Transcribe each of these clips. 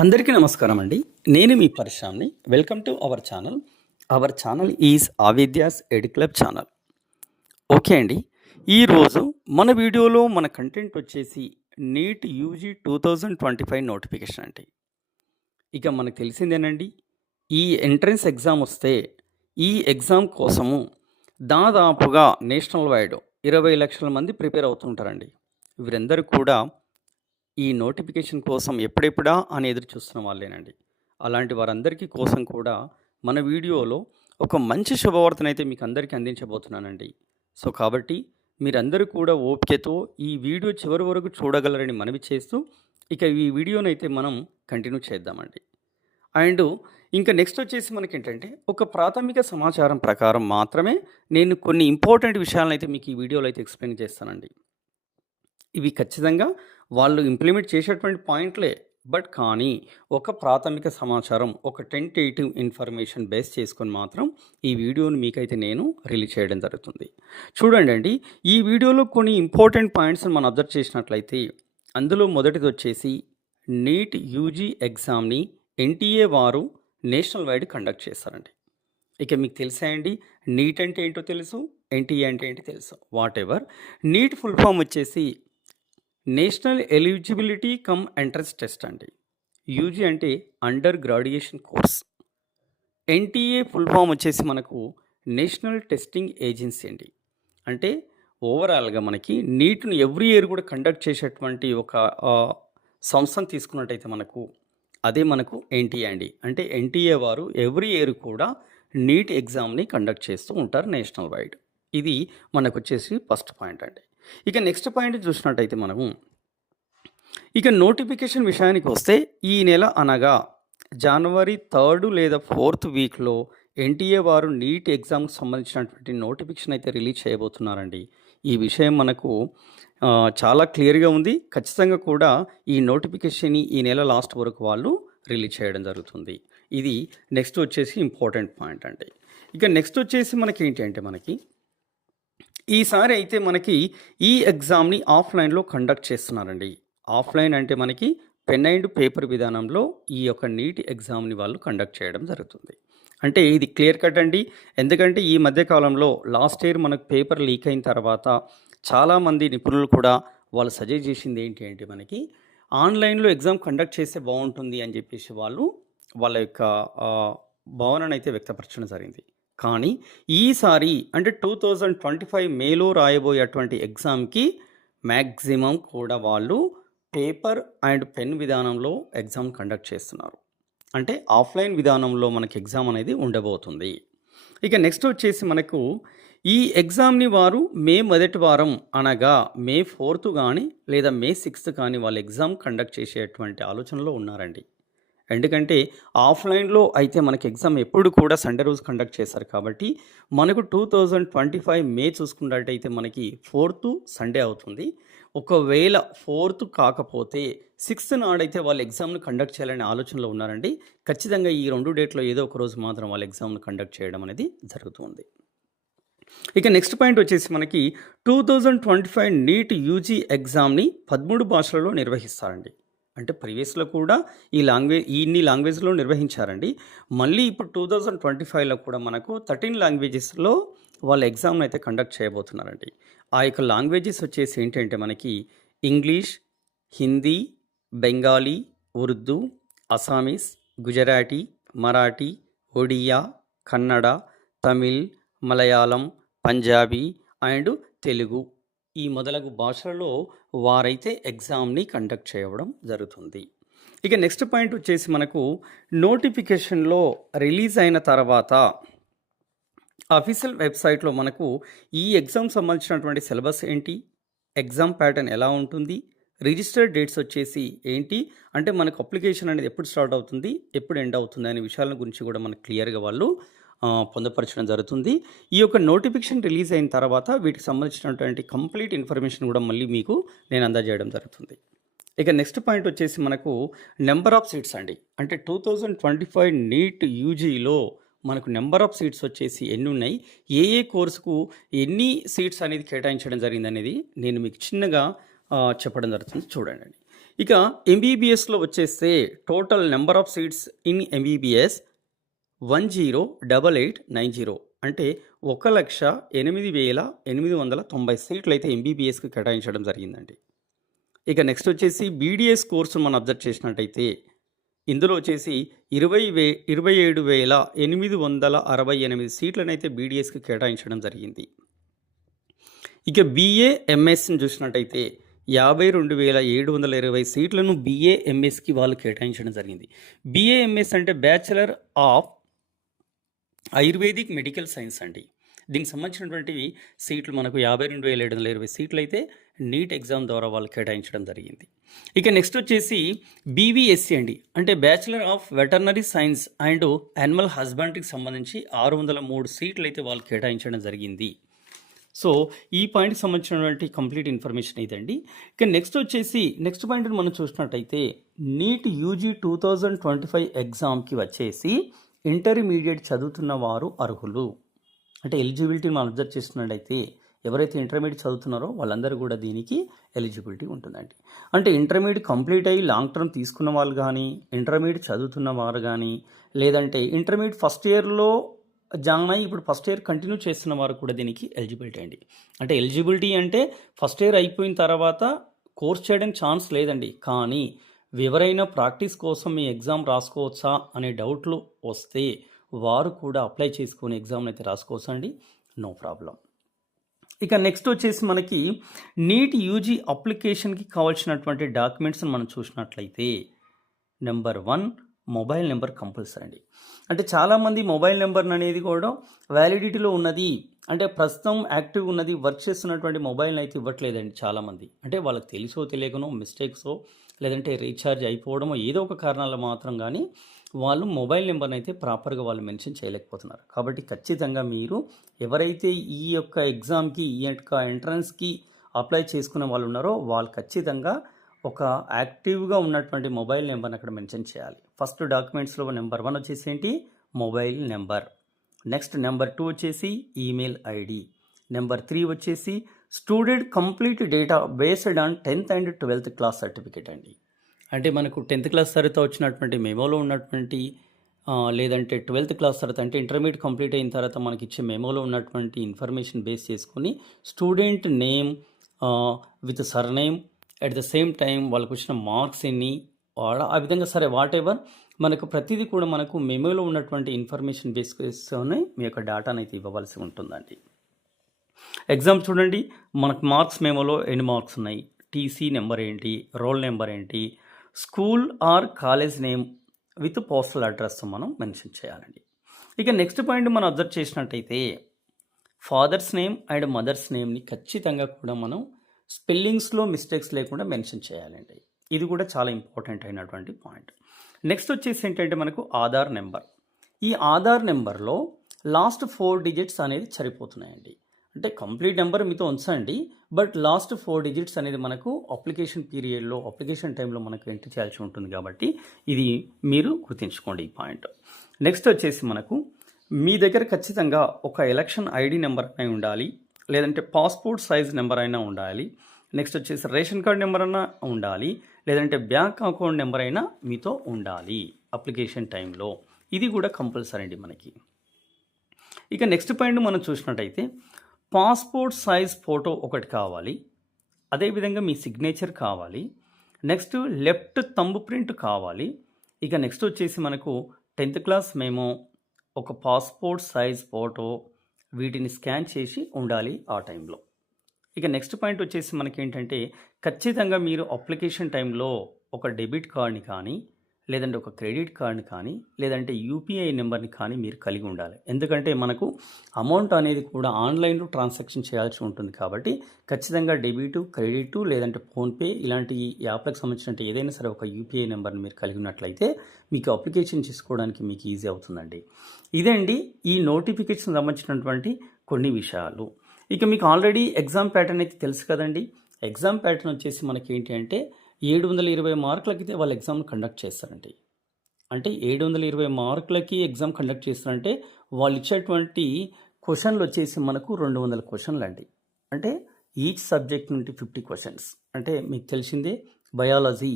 అందరికీ నమస్కారం అండి. నేను మీ పరిశ్రమని. Welcome to our channel. Our channel is ఆవిద్యాస్ ఎడ్ క్లబ్ ఛానల్. ఓకే అండి. ఈరోజు మన వీడియోలో మన కంటెంట్ వచ్చేసి నీట్ యూజీ 2025 నోటిఫికేషన్ అండి. ఇక మనకు తెలిసిందేనండి, ఈ ఎంట్రన్స్ ఎగ్జామ్ వస్తే ఈ ఎగ్జామ్ కోసము దాదాపుగా నేషనల్ వైడ్ 20 లక్షల మంది ప్రిపేర్ అవుతుంటారండి. వీరందరూ కూడా ఈ నోటిఫికేషన్ కోసం ఎప్పుడెప్పుడా అని ఎదురు చూస్తున్న వాళ్ళేనండి. అలాంటి వారందరికీ కోసం కూడా మన వీడియోలో ఒక మంచి శుభవార్తనైతే మీకు అందరికీ అందించబోతున్నానండి. సో కాబట్టి మీరందరూ కూడా ఓపికతో ఈ వీడియో చివరి వరకు చూడగలరని మనవి చేస్తూ ఇక ఈ వీడియోనైతే మనం కంటిన్యూ చేద్దామండి. అండ్ ఇంకా నెక్స్ట్ వచ్చేసి మనకేంటంటే ఒక ప్రాథమిక సమాచారం ప్రకారం మాత్రమే నేను కొన్ని ఇంపార్టెంట్ విషయాలను అయితే మీకు ఈ వీడియోలో అయితే ఎక్స్ప్లెయిన్ చేస్తానండి. ఇవి ఖచ్చితంగా వాళ్ళు ఇంప్లిమెంట్ చేసేటువంటి పాయింట్లే. బట్ కానీ ఒక ప్రాథమిక సమాచారం, ఒక టెంటేటివ్ ఇన్ఫర్మేషన్ బేస్ చేసుకొని మాత్రం ఈ వీడియోని మీకైతే నేను రిలీజ్ చేయడం జరుగుతుంది. చూడండి అండి, ఈ వీడియోలో కొన్ని ఇంపార్టెంట్ పాయింట్స్ని మనం అబ్జర్వ్ చేసినట్లయితే అందులో మొదటిది వచ్చేసి నీట్ యూజీ ఎగ్జామ్ని ఎన్టీఏ వారు నేషనల్ వైడ్ కండక్ట్ చేస్తారండి. ఇక మీకు తెలిసాయండి, నీట్ అంటే ఏంటో తెలుసు, ఎన్టీఏ అంటే ఏంటో తెలుసు. వాట్ ఎవర్, నీట్ ఫుల్ ఫామ్ వచ్చేసి National Eligibility cum Entrance Test అండి. యూజీ అంటే under graduation course. NTA full form వచ్చేసి మనకు నేషనల్ టెస్టింగ్ ఏజెన్సీ అండి. అంటే ఓవరాల్గా మనకి నీట్ను ఎవ్రీ ఇయర్ కూడా కండక్ట్ చేసేటువంటి ఒక సంస్థను తీసుకున్నట్టయితే మనకు అదే మనకు ఎన్టీఏ అండి. అంటే ఎన్టీఏ వారు ఎవ్రీ ఇయర్ కూడా నీట్ ఎగ్జామ్ని కండక్ట్ చేస్తూ ఉంటారు నేషనల్ వైడ్. ఇది మనకు వచ్చేసి ఫస్ట్ పాయింట్ అండి. ఇక నెక్స్ట్ పాయింట్ చూసినట్టయితే మనము ఇక నోటిఫికేషన్ విషయానికి వస్తే ఈ నెల అనగా జనవరి 3 లేదా 4th వీక్లో ఎన్టీఏ వారు నీట్ ఎగ్జామ్కి సంబంధించినటువంటి నోటిఫికేషన్ అయితే రిలీజ్ చేయబోతున్నారండి. ఈ విషయం మనకు చాలా క్లియర్గా ఉంది. ఖచ్చితంగా కూడా ఈ నోటిఫికేషన్ని ఈ నెల లాస్ట్ వరకు వాళ్ళు రిలీజ్ చేయడం జరుగుతుంది. ఇది నెక్స్ట్ వచ్చేసి ఇంపార్టెంట్ పాయింట్ అండి. ఇక నెక్స్ట్ వచ్చేసి మనకి ఏంటి అంటే మనకి ఈసారి అయితే మనకి ఈ ఎగ్జామ్ని ఆఫ్లైన్లో కండక్ట్ చేస్తున్నారండి. ఆఫ్లైన్ అంటే మనకి పెన్ అండ్ పేపర్ విధానంలో ఈ యొక్క నీట్ ఎగ్జామ్ని వాళ్ళు కండక్ట్ చేయడం జరుగుతుంది. అంటే ఇది క్లియర్ కట్ అండి. ఎందుకంటే ఈ మధ్యకాలంలో లాస్ట్ ఇయర్ మనకు పేపర్ లీక్ అయిన తర్వాత చాలామంది నిపుణులు కూడా వాళ్ళు సజెస్ట్ చేసింది ఏంటి అంటే మనకి ఆన్లైన్లో ఎగ్జామ్ కండక్ట్ చేస్తే బాగుంటుంది అని చెప్పేసి వాళ్ళు వాళ్ళ యొక్క భావనను అయితే వ్యక్తపరచడం జరిగింది. కానీ ఈసారి అంటే 2025 మేలో రాయబోయేటువంటి ఎగ్జామ్కి మ్యాక్సిమం కూడా వాళ్ళు పేపర్ అండ్ పెన్ విధానంలో ఎగ్జామ్ కండక్ట్ చేస్తున్నారు. అంటే ఆఫ్లైన్ విధానంలో మనకి ఎగ్జామ్ అనేది ఉండబోతుంది. ఇక నెక్స్ట్ వచ్చేసి మనకు ఈ ఎగ్జామ్ని వారు మే 1వ వారం అనగా మే 4th కానీ లేదా మే 6th కానీ వాళ్ళు ఎగ్జామ్ కండక్ట్ చేసేటువంటి ఆలోచనలో ఉన్నారండి. ఎందుకంటే ఆఫ్లైన్లో అయితే మనకి ఎగ్జామ్ ఎప్పుడు కూడా సండే రోజు కండక్ట్ చేశారు కాబట్టి మనకు 2025 మే చూసుకున్నట్టయితే మనకి 4th సండే అవుతుంది. ఒకవేళ 4th కాకపోతే 6th నాడైతే వాళ్ళు ఎగ్జామ్ను కండక్ట్ చేయాలనే ఆలోచనలో ఉన్నారండి. ఖచ్చితంగా ఈ 2 డేట్లో ఏదో ఒక రోజు మాత్రం వాళ్ళు ఎగ్జామ్ను కండక్ట్ చేయడం అనేది జరుగుతుంది. ఇక నెక్స్ట్ పాయింట్ వచ్చేసి మనకి 2025 నీట్ యూజీ ఎగ్జామ్ని 13 భాషలలో నిర్వహిస్తారండి. అంటే ప్రీవియస్లో కూడా ఇన్ని లాంగ్వేజ్లో నిర్వహించారండి. మళ్ళీ ఇప్పుడు 2025లో కూడా మనకు 13 లాంగ్వేజెస్లో వాళ్ళ ఎగ్జామ్ని అయితే కండక్ట్ చేయబోతున్నారండి. ఆ యొక్క లాంగ్వేజెస్ వచ్చేసి ఏంటంటే మనకి English, Hindi, Bengali, Urdu, Assamese, Gujarati, Marathi, Odia, Kannada, Tamil, Malayalam, Punjabi and Telugu ఈ మొదలగు భాషలలో వారైతే ఎగ్జామ్ని కండక్ట్ చేయడం జరుగుతుంది. ఇక నెక్స్ట్ పాయింట్ వచ్చేసి మనకు నోటిఫికేషన్లో రిలీజ్ అయిన తర్వాత అఫీషియల్ వెబ్సైట్లో మనకు ఈ ఎగ్జామ్ సంబంధించినటువంటి సిలబస్ ఏంటి, ఎగ్జామ్ ప్యాటర్న్ ఎలా ఉంటుంది, రిజిస్టర్డ్ డేట్స్ వచ్చేసి ఏంటి, అంటే మనకు అప్లికేషన్ అనేది ఎప్పుడు స్టార్ట్ అవుతుంది, ఎప్పుడు ఎండ్ అవుతుంది అనే విషయాల గురించి కూడా మనకు క్లియర్గా వాళ్ళు పొందపరచడం జరుగుతుంది. ఈ యొక్క నోటిఫికేషన్ రిలీజ్ అయిన తర్వాత వీటికి సంబంధించినటువంటి కంప్లీట్ ఇన్ఫర్మేషన్ కూడా మళ్ళీ మీకు నేను అందజేయడం జరుగుతుంది. ఇక నెక్స్ట్ పాయింట్ వచ్చేసి మనకు నెంబర్ ఆఫ్ సీట్స్ అండి. అంటే 2025 నీట్ యూజీలో మనకు నెంబర్ ఆఫ్ సీట్స్ వచ్చేసి ఎన్ని ఉన్నాయి, ఏ కోర్సుకు ఎన్ని సీట్స్ అనేది కేటాయించడం జరిగింది అనేది నేను మీకు చిన్నగా చెప్పడం జరుగుతుంది. చూడండి. ఇక ఎంబీబీఎస్లో వచ్చేస్తే total number of seats in MBBS 10,8890 అంటే 1,08,890 సీట్లు అయితే ఎంబీబీఎస్కి కేటాయించడం జరిగిందండి. ఇక నెక్స్ట్ వచ్చేసి బీడీఎస్ కోర్సు మనం అబ్జర్వ్ చేసినట్టయితే ఇందులో వచ్చేసి 27,868 సీట్లనైతే బీడీఎస్కి కేటాయించడం జరిగింది. ఇక బీఏ ఎంఎస్ని చూసినట్టయితే 52,720 సీట్లను బీఏ ఎంఎస్కి వాళ్ళు కేటాయించడం జరిగింది. బీఏ ఎంఎస్ అంటే bachelor of ayurvedic medical science అండి. దీనికి సంబంధించినటువంటి సీట్లు మనకు 52,720 సీట్లు అయితే నీట్ ఎగ్జామ్ ద్వారా వాళ్ళు కేటాయించడం జరిగింది. ఇక నెక్స్ట్ వచ్చేసి బీవీఎస్సీ అండి, అంటే bachelor of veterinary science and animal హస్బెండరీకి సంబంధించి 603 సీట్లు అయితే వాళ్ళు కేటాయించడం జరిగింది. సో ఈ పాయింట్కి సంబంధించినటువంటి కంప్లీట్ ఇన్ఫర్మేషన్ ఇదండి. ఇక నెక్స్ట్ వచ్చేసి నెక్స్ట్ పాయింట్ మనం చూసినట్టయితే నీట్ యూజీ 2025 ఎగ్జామ్కి వచ్చేసి ఇంటర్మీడియట్ చదువుతున్న వారు అర్హులు. అంటే ఎలిజిబిలిటీ మనం అబ్జర్వ్ చేస్తున్నట్టయితే ఎవరైతే ఇంటర్మీడియట్ చదువుతున్నారో వాళ్ళందరూ కూడా దీనికి ఎలిజిబిలిటీ ఉంటుందండి. అంటే ఇంటర్మీడియట్ కంప్లీట్ అయ్యి లాంగ్ టర్మ్ తీసుకున్న వాళ్ళు కానీ, ఇంటర్మీడియట్ చదువుతున్న వారు కానీ, లేదంటే ఇంటర్మీడియట్ ఫస్ట్ ఇయర్లో జాయిన్ అయ్యి ఇప్పుడు ఫస్ట్ ఇయర్ కంటిన్యూ చేస్తున్న వారు కూడా దీనికి ఎలిజిబిలిటీ అండి. అంటే ఎలిజిబిలిటీ అంటే ఫస్ట్ ఇయర్ అయిపోయిన తర్వాత కోర్స్ చేయడానికి ఛాన్స్ లేదండి. కానీ ఎవరైనా ప్రాక్టీస్ కోసం మీ ఎగ్జామ్ రాసుకోవచ్చా అనే డౌట్లు వస్తే వారు కూడా అప్లై చేసుకుని ఎగ్జామ్ని అయితే రాసుకోవచ్చా అండి, నో ప్రాబ్లం. ఇక నెక్స్ట్ వచ్చేసి మనకి నీట్ యూజీ అప్లికేషన్కి కావాల్సినటువంటి డాక్యుమెంట్స్ని మనం చూసినట్లయితే నెంబర్ 1 మొబైల్ నెంబర్ కంపల్సరీ అండి. అంటే చాలామంది మొబైల్ నెంబర్ అనేది కూడా వ్యాలిడిటీలో ఉన్నది, అంటే ప్రస్తుతం యాక్టివ్ ఉన్నది, వర్క్ చేస్తున్నటువంటి మొబైల్ని అయితే ఇవ్వట్లేదండి చాలామంది. అంటే వాళ్ళకి తెలుసో తెలియకనో మిస్టేక్సో లేదంటే రీఛార్జ్ అయిపోవడమో ఏదో ఒక కారణాల మాత్రం కానీ వాళ్ళు మొబైల్ నెంబర్ని అయితే ప్రాపర్గా వాళ్ళు మెన్షన్ చేయలేకపోతున్నారు. కాబట్టి ఖచ్చితంగా మీరు ఎవరైతే ఈ యొక్క ఎగ్జామ్కి ఈ యొక్క ఎంట్రన్స్కి అప్లై చేసుకున్న వాళ్ళు ఉన్నారో వాళ్ళు ఖచ్చితంగా ఒక యాక్టివ్గా ఉన్నటువంటి మొబైల్ నెంబర్ని అక్కడ మెన్షన్ చేయాలి. ఫస్ట్ డాక్యుమెంట్స్లో నెంబర్ 1 వచ్చేసి ఏంటి, మొబైల్ నెంబర్. నెక్స్ట్ నెంబర్ 2 వచ్చేసి ఈమెయిల్ ఐడి. నెంబర్ 3 వచ్చేసి student complete data based on 10th and 12th class certificate అండి. అంటే మనకు 10th క్లాస్ తర్వాత వచ్చినటువంటి మెమోలో ఉన్నటువంటి లేదంటే 12th క్లాస్ తర్వాత అంటే ఇంటర్మీడియట్ కంప్లీట్ అయిన తర్వాత మనకి ఇచ్చే మెమోలో ఉన్నటువంటి ఇన్ఫర్మేషన్ బేస్ చేసుకొని student name with surname at the same time వాళ్ళకు వచ్చిన మార్క్స్ ఎన్ని ఆ విధంగా సరే వాట్ ఎవర్ మనకు ప్రతిదీ కూడా మనకు మెమోలో ఉన్నటువంటి ఇన్ఫర్మేషన్ బేస్ చేసుకొని మీ యొక్క డేటాను అయితే ఇవ్వవలసి ఉంటుందండి. ఎగ్జామ్ చూడండి, మనకు మార్క్స్ మెమోలో ఎన్ని మార్క్స్ ఉన్నాయి, టీసీ నెంబర్ ఏంటి, రోల్ నెంబర్ ఏంటి, school or college name with postal address మనం మెన్షన్ చేయాలండి. ఇక నెక్స్ట్ పాయింట్ మనం అబ్జర్వ్ చేసినట్టయితే ఫాదర్స్ నేమ్ అండ్ మదర్స్ నేమ్ని ఖచ్చితంగా కూడా మనం స్పెల్లింగ్స్లో మిస్టేక్స్ లేకుండా మెన్షన్ చేయాలండి. ఇది కూడా చాలా ఇంపార్టెంట్ అయినటువంటి పాయింట్. నెక్స్ట్ వచ్చేసి ఏంటంటే మనకు ఆధార్ నెంబర్. ఈ ఆధార్ నెంబర్లో లాస్ట్ 4 డిజిట్స్ అనేది సరిపోతున్నాయండి. అంటే కంప్లీట్ నెంబర్ మీతో ఉంచండి, బట్ లాస్ట్ 4 డిజిట్స్ అనేది మనకు అప్లికేషన్ పీరియడ్లో అప్లికేషన్ టైంలో మనకు ఎంటర్ చేయాల్సి ఉంటుంది. కాబట్టి ఇది మీరు గుర్తుంచుకోండి ఈ పాయింట్. నెక్స్ట్ వచ్చేసి మనకు మీ దగ్గర ఖచ్చితంగా ఒక ఎలక్షన్ ఐడి నెంబర్ అయి ఉండాలి, లేదంటే పాస్పోర్ట్ సైజ్ నెంబర్ అయినా ఉండాలి. నెక్స్ట్ వచ్చేసి రేషన్ కార్డ్ నెంబర్ అయినా ఉండాలి, లేదంటే బ్యాంక్ అకౌంట్ నెంబర్ అయినా మీతో ఉండాలి అప్లికేషన్ టైంలో. ఇది కూడా కంపల్సరీ అండి మనకి. ఇక నెక్స్ట్ పాయింట్ మనం చూసినట్టయితే పాస్పోర్ట్ సైజ్ ఫోటో ఒకటి కావాలి, అదేవిధంగా మీ సిగ్నేచర్ కావాలి, నెక్స్ట్ లెఫ్ట్ థంబ్ ప్రింట్ కావాలి. ఇక నెక్స్ట్ వచ్చేసి మనకు 10th క్లాస్ మెమో, ఒక పాస్పోర్ట్ సైజ్ ఫోటో, వీటిని స్కాన్ చేసి ఉండాలి ఆ టైంలో. ఇక నెక్స్ట్ పాయింట్ వచ్చేసి మనకి ఏంటంటే ఖచ్చితంగా మీరు అప్లికేషన్ టైంలో ఒక డెబిట్ కార్డ్ని కానీ, లేదంటే ఒక క్రెడిట్ కార్డ్ని కానీ, లేదంటే యూపీఐ నెంబర్ని కానీ మీరు కలిగి ఉండాలి. ఎందుకంటే మనకు అమౌంట్ అనేది కూడా ఆన్లైన్లో ట్రాన్సాక్షన్ చేయాల్సి ఉంటుంది. కాబట్టి ఖచ్చితంగా డెబిట్, క్రెడిట్, లేదంటే ఫోన్పే ఇలాంటి యాప్లకు సంబంధించిన ఏదైనా సరే ఒక యూపీఐ నెంబర్ని మీరు కలిగి ఉన్నట్లయితే మీకు అప్లికేషన్ చేసుకోవడానికి మీకు ఈజీ అవుతుందండి. ఇదండి ఈ నోటిఫికేషన్ సంబంధించినటువంటి కొన్ని విషయాలు. ఇక మీకు ఆల్రెడీ ఎగ్జామ్ ప్యాటర్న్ అయితే తెలుసు కదండి. ఎగ్జామ్ ప్యాటర్న్ వచ్చేసి మనకి ఏంటి అంటే 720 మార్కులకైతే వాళ్ళు ఎగ్జామ్ కండక్ట్ చేస్తారండి. అంటే 720 మార్కులకి ఎగ్జామ్ కండక్ట్ చేస్తారంటే వాళ్ళు ఇచ్చేటువంటి క్వశ్చన్లు వచ్చేసి మనకు 200 క్వశ్చన్లు అండి. అంటే ఈచ్ సబ్జెక్ట్ నుండి 50 క్వశ్చన్స్. అంటే మీకు తెలిసిందే బయాలజీ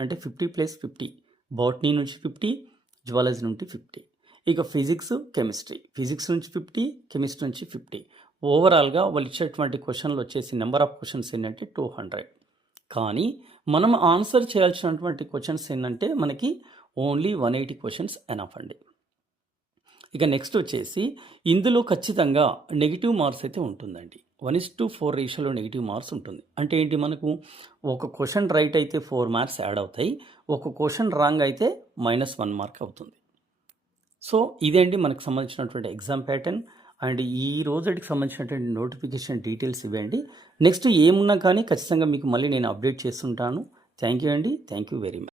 అంటే 50+50, బాటనీ నుంచి 50, జువాలజీ నుండి 50. ఇక ఫిజిక్స్ నుంచి 50, కెమిస్ట్రీ నుంచి 50. ఓవరాల్గా వాళ్ళు ఇచ్చేటువంటి క్వశ్చన్లు వచ్చేసి నెంబర్ ఆఫ్ క్వశ్చన్స్ ఏంటంటే 200. కానీ మనం ఆన్సర్ చేయాల్సినటువంటి క్వశ్చన్స్ ఏంటంటే మనకి ఓన్లీ 180 క్వశ్చన్స్ ఎనఫ్ అండి. ఇక నెక్స్ట్ వచ్చేసి ఇందులో ఖచ్చితంగా నెగిటివ్ మార్క్స్ అయితే ఉంటుందండి. 1:4 రేషియోలో నెగిటివ్ మార్క్స్ ఉంటుంది. అంటే ఏంటి, మనకు ఒక క్వశ్చన్ రైట్ అయితే 4 మార్క్స్ యాడ్ అవుతాయి, ఒక క్వశ్చన్ రాంగ్ అయితే -1 మార్క్ అవుతుంది. సో ఇదేంటి మనకు సంబంధించినటువంటి ఎగ్జామ్ ప్యాటర్న్ అండ్ ఈ రోజుకి సంబంధించినటువంటి నోటిఫికేషన్ డీటెయిల్స్ ఇవ్వండి. నెక్స్ట్ ఏమున్నా కానీ ఖచ్చితంగా మీకు మళ్ళీ నేను అప్డేట్ చేస్తుంటాను. థ్యాంక్ యూ అండి. Thank you very much.